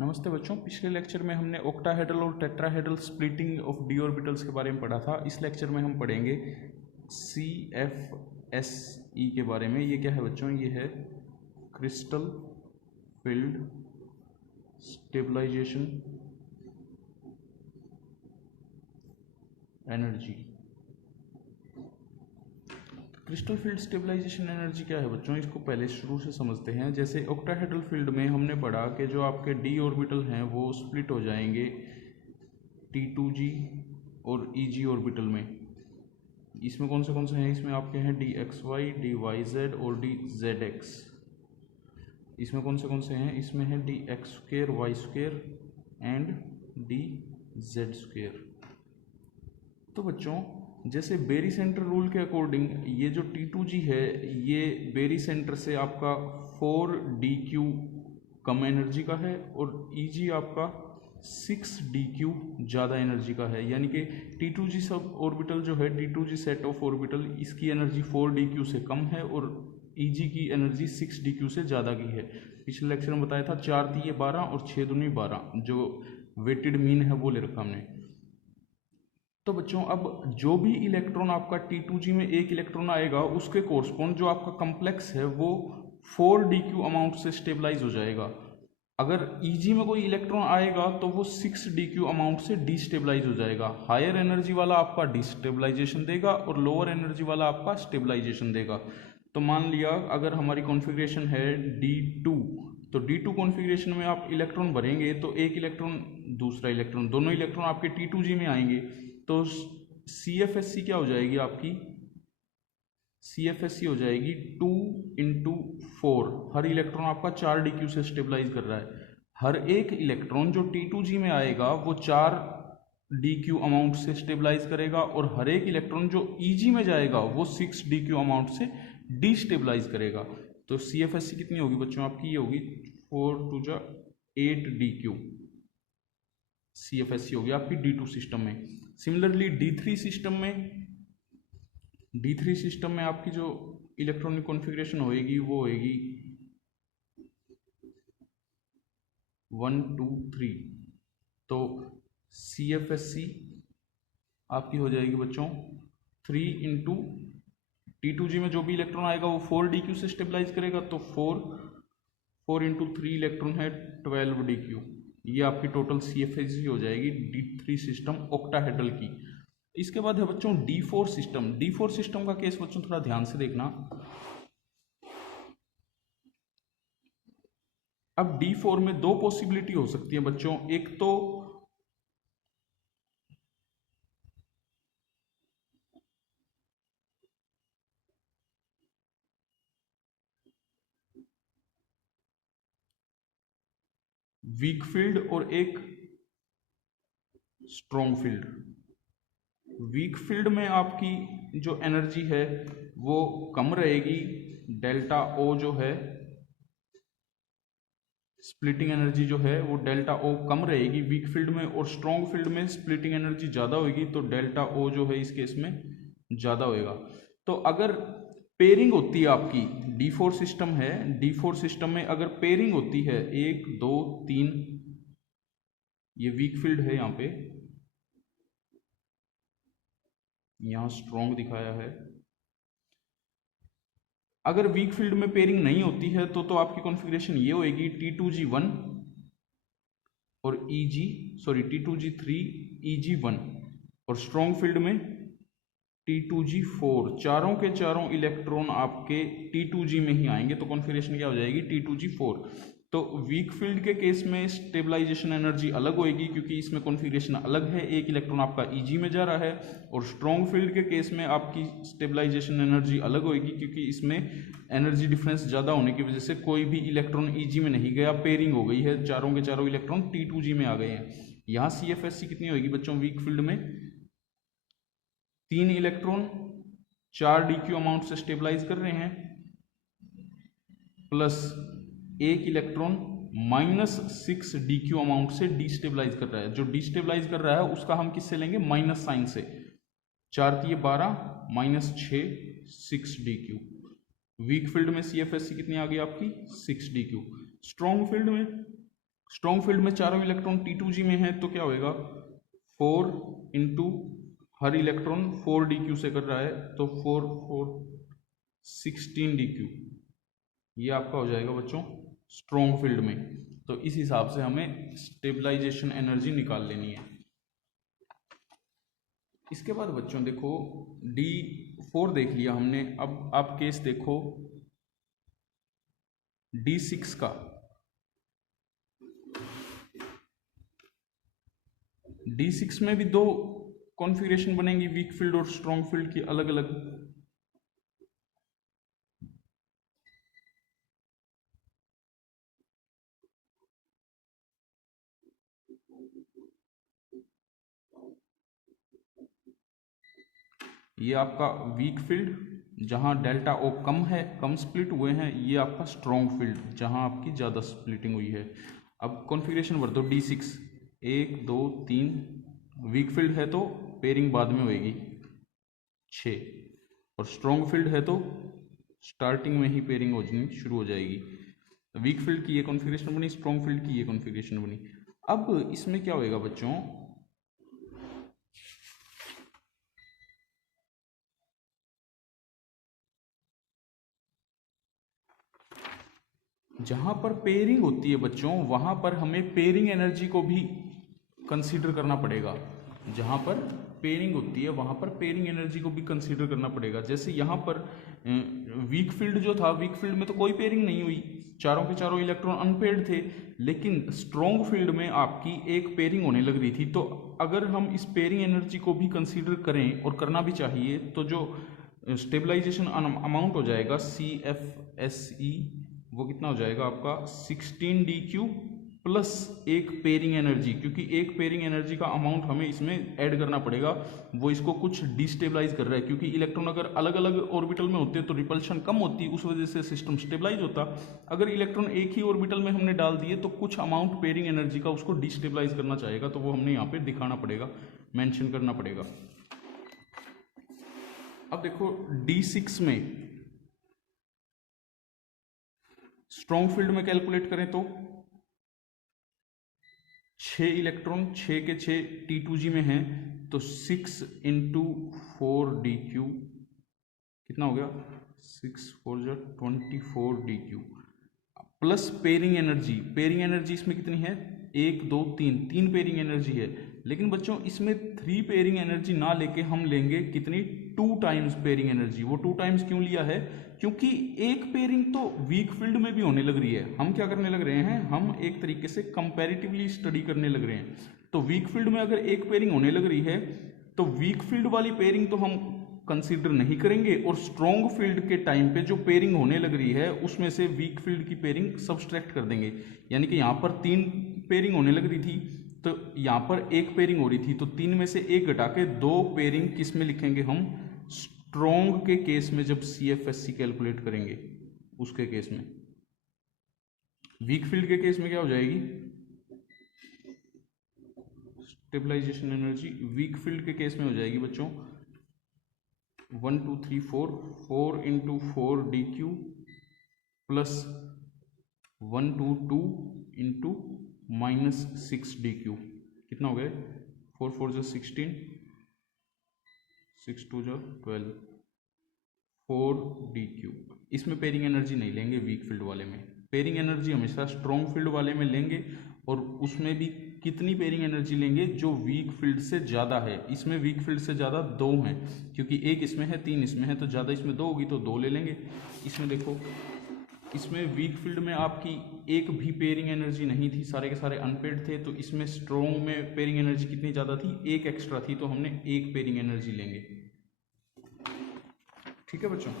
नमस्ते बच्चों, पिछले लेक्चर में हमने ऑक्टाहेड्रल और tetrahedral splitting of D orbitals के बारे में पढ़ा था। इस लेक्चर में हम पढ़ेंगे CFSE के बारे में। ये क्या है बच्चों? ये है crystal field stabilisation energy. Crystal field stabilisation energy क्या है बच्चों? इसको पहले शुरू से समझते हैं। जैसे ऑक्टाहेड्रल फील्ड में हमने पढ़ा कि जो आपके डी ऑर्बिटल हैं वो स्प्लिट हो जाएंगे T2G और EG ऑर्बिटल में। इसमें कौन से हैं? इसमें आपके हैं DXY, DYZ और DZX। इसमें कौन से हैं? इसमें है DX2, Y2 एंड DZ2। तो बच्चों जैसे बेरी सेंटर रूल के अकॉर्डिंग ये जो T2G है ये बेरी सेंटर से आपका 4dq कम एनर्जी का है और EG आपका 6dq ज़्यादा एनर्जी का है। यानी कि T2G सब ऑर्बिटल जो है, T2G सेट ऑफ ऑर्बिटल, इसकी एनर्जी 4dq से कम है और EG की एनर्जी 6dq से ज़्यादा की है। पिछले लेक्चर में बताया था 4 × 12 और 6 × 12 जो वेटेड मीन है वो ले रखा हमने। तो बच्चों अब जो भी इलेक्ट्रॉन आपका T2G में एक इलेक्ट्रॉन आएगा उसके कोरस्पॉन्ड जो आपका कम्प्लेक्स है वो 4dq अमाउंट से स्टेबलाइज हो जाएगा। अगर EG में कोई इलेक्ट्रॉन आएगा तो वो 6dq अमाउंट से डिस्टेबलाइज हो जाएगा। हायर एनर्जी वाला आपका डिस्टेबलाइजेशन देगा और लोअर एनर्जी वाला आपका स्टेबलाइजेशन देगा। तो मान लिया अगर हमारी कॉन्फ़िगरेशन है D2, तो D2 कॉन्फ़िगरेशन में आप इलेक्ट्रॉन भरेंगे तो एक इलेक्ट्रॉन दूसरा इलेक्ट्रॉन दोनों इलेक्ट्रॉन आपके T2G में आएंगे। तो CFSE क्या हो जाएगी आपकी? CFSE हो जाएगी 2 × 4। हर इलेक्ट्रॉन आपका 4dq से स्टेबलाइज कर रहा है। हर एक इलेक्ट्रॉन जो T2G में आएगा वो 4dq अमाउंट से स्टेबलाइज करेगा और हर एक इलेक्ट्रॉन जो EG में जाएगा वो 6dq अमाउंट से डिस्टेबलाइज करेगा। तो CFSE कितनी होगी बच्चों आपकी? ये होगी 4 × 8dq। CFSE होगी आपकी D2 सिस्टम में। सिमिलरली D3 सिस्टम में आपकी जो इलेक्ट्रॉनिक कॉन्फ़िगरेशन होएगी वो होएगी 1 2 3। तो CFSE आपकी हो जाएगी बच्चों 3 × T2G में जो भी इलेक्ट्रॉन आएगा वो 4dq से स्टेबलाइज करेगा। तो 4 × 3 इलेक्ट्रॉन है 12dq। ये आपकी टोटल CFSE हो जाएगी D3 सिस्टम ऑक्टाहेड्रल की। इसके बाद है बच्चों D4 सिस्टम। D4 सिस्टम का केस बच्चों थोड़ा ध्यान से देखना। अब D4 में दो पॉसिबिलिटी हो सकती है बच्चों। एक तो वीक फील्ड और एक स्ट्रॉन्ग फील्ड। वीक फील्ड में आपकी जो एनर्जी है वो कम रहेगी। डेल्टा O जो है, स्प्लिटिंग एनर्जी जो है वो डेल्टा O कम रहेगी वीक फील्ड में, और स्ट्रॉन्ग फील्ड में स्प्लिटिंग एनर्जी ज़्यादा होगी तो डेल्टा O जो है इस केस में ज़्यादा होएगा। तो अगर पेयरिंग होती है आपकी, D4 सिस्टम है, D4 सिस्टम में अगर पेयरिंग होती है 1 2 3, ये वीक फील्ड है, यहाँ पे यहाँ स्ट्रॉन्ग दिखाया है। अगर वीक फील्ड में पेयरिंग नहीं होती है तो आपकी कॉन्फ़िगरेशन ये होएगी T2G1 और T2G3 EG1, और स्ट्रॉन्ग फील्ड में T2G4। चारों के चारों इलेक्ट्रॉन आपके T2G में ही आएंगे। तो कॉन्फ़िगरेशन क्या हो जाएगी? T2G4। तो वीक फील्ड के केस में स्टेबलाइजेशन एनर्जी अलग होएगी क्योंकि इसमें कॉन्फ़िगरेशन अलग है, एक इलेक्ट्रॉन आपका EG में जा रहा है। और स्ट्रॉन्ग फील्ड के केस में आपकी स्टेबलाइजेशन एनर्जी अलग होएगी क्योंकि इसमें एनर्जी डिफरेंस ज़्यादा होने की वजह से कोई भी इलेक्ट्रॉन EG में नहीं गया, पेयरिंग हो गई है, चारों के चारों इलेक्ट्रॉन T2G में आ गए हैं। यहाँ CFSE कितनी होगी बच्चों? वीक फील्ड में 3 इलेक्ट्रॉन 4dq अमाउंट से स्टेबलाइज कर रहे हैं, प्लस एक इलेक्ट्रॉन -6dq अमाउंट से डिस्टेबलाइज कर रहा है। जो डिस्टेबलाइज कर रहा है उसका हम किससे लेंगे? माइनस साइन से। 4 × 12 -6 6dq। वीक फील्ड में CFSE कितनी आ गई आपकी? 6dq। स्ट्रॉन्ग फील्ड में स्ट्रॉन्ग फील्ड में चारों इलेक्ट्रॉन T2G में है तो क्या होएगा, 4 इंटू हर इलेक्ट्रॉन 4 dq से कर रहा है तो 4 4 16 dq, ये आपका हो जाएगा बच्चों स्ट्रॉन्ग फील्ड में। तो इस हिसाब से हमें स्टेबलाइजेशन एनर्जी निकाल लेनी है। इसके बाद बच्चों देखो D4 देख लिया हमने, अब आप केस देखो D6 का। D6 में भी दो कॉन्फ़िगरेशन बनेंगी, वीक फील्ड और स्ट्रॉन्ग फील्ड की अलग अलग। ये आपका वीक फील्ड जहां डेल्टा ओ कम है, कम स्प्लिट हुए हैं, ये आपका स्ट्रॉन्ग फील्ड जहां आपकी ज़्यादा स्प्लिटिंग हुई है। अब कॉन्फ़िगरेशन भर दो D6, 1 2 3, वीक फील्ड है तो पेयरिंग बाद में होएगी 6, और स्ट्रॉन्ग फील्ड है तो स्टार्टिंग में ही पेयरिंग होनी शुरू हो जाएगी। वीक फील्ड की ये कॉन्फ़िगरेशन बनी, स्ट्रॉन्ग फील्ड की ये कॉन्फ़िगरेशन बनी। अब इसमें क्या होएगा बच्चों, जहां पर पेयरिंग होती है बच्चों वहां पर हमें पेयरिंग एनर्जी को भी कंसीडर करना पड़ेगा। जहां पर पेयरिंग होती है वहां पर पेयरिंग एनर्जी को भी कंसीडर करना पड़ेगा। जैसे यहाँ पर वीक फील्ड जो था, वीक फील्ड में तो कोई पेयरिंग नहीं हुई, चारों के चारों इलेक्ट्रॉन अनपेयर्ड थे, लेकिन स्ट्रॉन्ग फील्ड में आपकी एक पेयरिंग होने लग रही थी। तो अगर हम इस पेयरिंग एनर्जी को भी कंसीडर करें, और करना भी चाहिए, तो जो स्टेबलाइजेशन अमाउंट हो जाएगा CFSE, वो कितना हो जाएगा आपका 16 dq प्लस एक पेयरिंग एनर्जी, क्योंकि एक पेयरिंग एनर्जी का अमाउंट हमें इसमें ऐड करना पड़ेगा, वो इसको कुछ डिस्टेबलाइज कर रहा है। क्योंकि इलेक्ट्रॉन अगर अलग अलग ऑर्बिटल में होते तो रिपल्शन कम होती, उस वजह से सिस्टम स्टेबलाइज होता। अगर इलेक्ट्रॉन एक ही ऑर्बिटल में हमने डाल दिए तो कुछ अमाउंट पेयरिंग एनर्जी का उसको डिस्टेबलाइज करना चाहेगा, तो वो हमने यहाँ पे दिखाना पड़ेगा, मैंशन करना पड़ेगा। अब देखो D6 में स्ट्रॉन्ग फील्ड में कैलकुलेट करें तो 6 इलेक्ट्रॉन 6 के 6 T2G में हैं, तो 6 इंटू 4 dq कितना हो गया, 6 4 जा 24 dq plus pairing energy. Pairing energy इसमें कितनी है, 1 2 3, 3 पेयरिंग एनर्जी है। लेकिन बच्चों इसमें 3 पेयरिंग एनर्जी ना लेके हम लेंगे कितनी, 2 टाइम्स पेयरिंग एनर्जी। वो 2 टाइम्स क्यों लिया है, क्योंकि एक पेयरिंग तो वीक फील्ड में भी होने लग रही है। हम क्या करने लग रहे हैं, हम एक तरीके से कंपैरेटिवली स्टडी करने लग रहे हैं। तो वीक फील्ड में अगर एक पेयरिंग होने लग रही है तो वीक फील्ड वाली पेयरिंग तो हम कंसीडर नहीं करेंगे, और स्ट्रॉन्ग फील्ड के टाइम पे जो पेयरिंग होने लग रही है उसमें से वीक फील्ड की पेयरिंग सब्सट्रैक्ट कर देंगे। यानी कि यहाँ पर 3 पेयरिंग होने लग रही थी, तो यहाँ पर एक पेयरिंग हो रही थी, तो 3 में से 1 घटा के 2 पेयरिंग किस में लिखेंगे हम, स्ट्रॉन्ग के केस में जब CFSE कैलकुलेट करेंगे उसके केस में। वीक फील्ड के केस में क्या हो जाएगी, स्टेबलाइजेशन एनर्जी वीक फील्ड के केस में हो जाएगी बच्चों 1 2 3 4, 4 into 4 dq plus 1 2 2 into -6 dq, कितना हो गया, 4 4 जो 16, 6 2 जो 12, 4 dq। इसमें पेयरिंग एनर्जी नहीं लेंगे वीक फील्ड वाले में, पेयरिंग एनर्जी हमेशा स्ट्रॉन्ग फील्ड वाले में लेंगे, और उसमें भी कितनी पेयरिंग एनर्जी लेंगे, जो वीक फील्ड से ज़्यादा है। इसमें वीक फील्ड से ज़्यादा 2 हैं, क्योंकि 1 इसमें है 3 इसमें है, तो ज़्यादा इसमें 2 होगी तो 2 ले लेंगे। इसमें देखो, इसमें वीक फील्ड में आपकी एक भी पेयरिंग एनर्जी नहीं थी, सारे के सारे अनपेड थे, तो इसमें स्ट्रॉन्ग में पेयरिंग एनर्जी कितनी ज़्यादा थी, 1 एक्स्ट्रा थी, तो हमने 1 पेयरिंग एनर्जी लेंगे। ठीक है बच्चों।